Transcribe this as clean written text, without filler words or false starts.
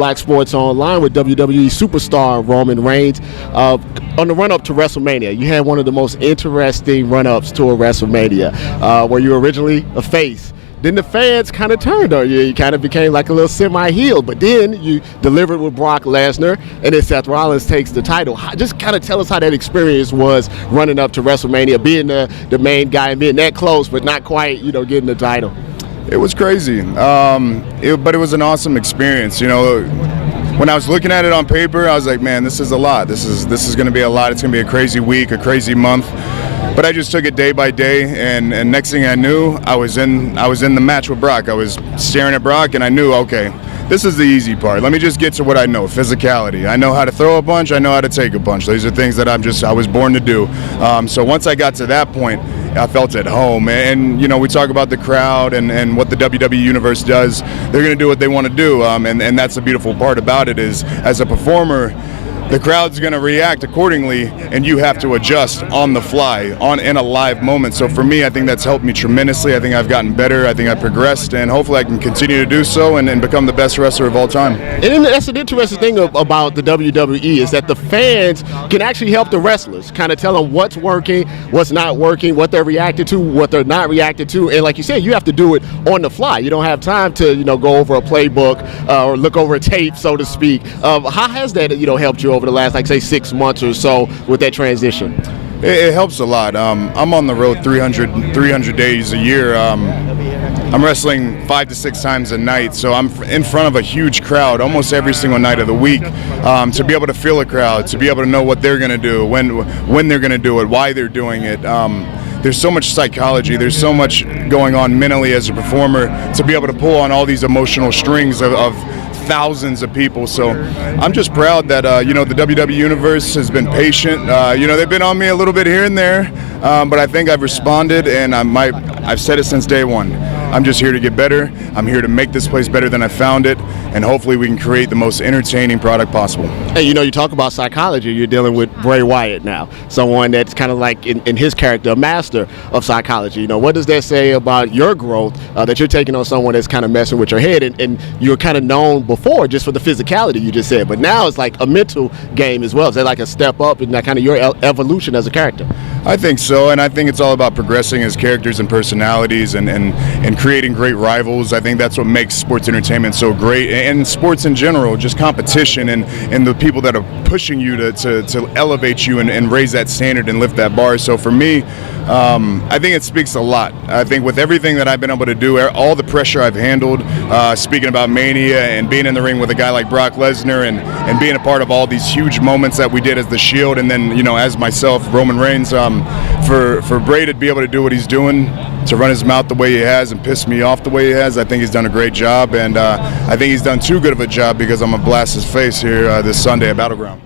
Black Sports Online with WWE superstar Roman Reigns. On the run-up to WrestleMania, you had one of the most interesting run-ups to a WrestleMania, where you were originally a face. Then the fans kind of turned on you. You kind of became like a little semi-heel, but then you delivered with Brock Lesnar, and then Seth Rollins takes the title. Just kind of tell us how that experience was running up to WrestleMania, being the main guy and being that close, but not quite, getting the title. It was crazy, but it was an awesome experience. When I was looking at it on paper, I was like, man, this is a lot. This is going to be a lot. It's going to be a crazy week, a crazy month. But I just took it day by day, and next thing I knew, I was in the match with Brock. I was staring at Brock, and I knew, okay, this is the easy part. Let me just get to what I know, physicality. I know how to throw a punch. I know how to take a punch. These are things that I was born to do. So once I got to that point, I felt at home. And we talk about the crowd and what the WWE Universe does. They're going to do what they want to do, and that's the beautiful part about it is, as a performer, the crowd's going to react accordingly, and you have to adjust on the fly, in a live moment. So for me, I think that's helped me tremendously. I think I've gotten better. I think I've progressed, and hopefully I can continue to do so and become the best wrestler of all time. And that's an interesting thing about the WWE is that the fans can actually help the wrestlers, kind of tell them what's working, what's not working, what they're reacting to, what they're not reacting to. And like you said, you have to do it on the fly. You don't have time to go over a playbook or look over a tape, so to speak. How has that helped you over the last, like, say, 6 months or so with that transition? It helps a lot. I'm on the road 300 days a year. I'm wrestling 5 to 6 times a night, so I'm in front of a huge crowd almost every single night of the week. To be able to feel a crowd, to be able to know what they're going to do, when they're going to do it, why they're doing it. There's so much psychology, there's so much going on mentally as a performer to be able to pull on all these emotional strings of thousands of people. So I'm just proud that the WWE Universe has been patient. They've been on me a little bit here and there, but I think I've responded, and I've said it since day one. I'm just here to get better. I'm here to make this place better than I found it, and hopefully we can create the most entertaining product possible. Hey, you talk about psychology. You're dealing with Bray Wyatt now, someone that's kind of like, in his character, a master of psychology. What does that say about your growth, that you're taking on someone that's kind of messing with your head, and you're kind of known before just for the physicality you just said, but now it's like a mental game as well. Is that like a step up in that kind of your evolution as a character? I think so, and I think it's all about progressing as characters and personalities and creating great rivals. I think that's what makes sports entertainment so great, and sports in general, just competition and the people that are pushing you to elevate you and raise that standard and lift that bar. So for me, I think it speaks a lot. I think with everything that I've been able to do, all the pressure I've handled, speaking about Mania and being in the ring with a guy like Brock Lesnar and being a part of all these huge moments that we did as the Shield, and then as myself, Roman Reigns, for Bray to be able to do what he's doing, to run his mouth the way he has and piss me off the way he has, I think he's done a great job, and I think he's done too good of a job because I'm going to blast his face here this Sunday at Battleground.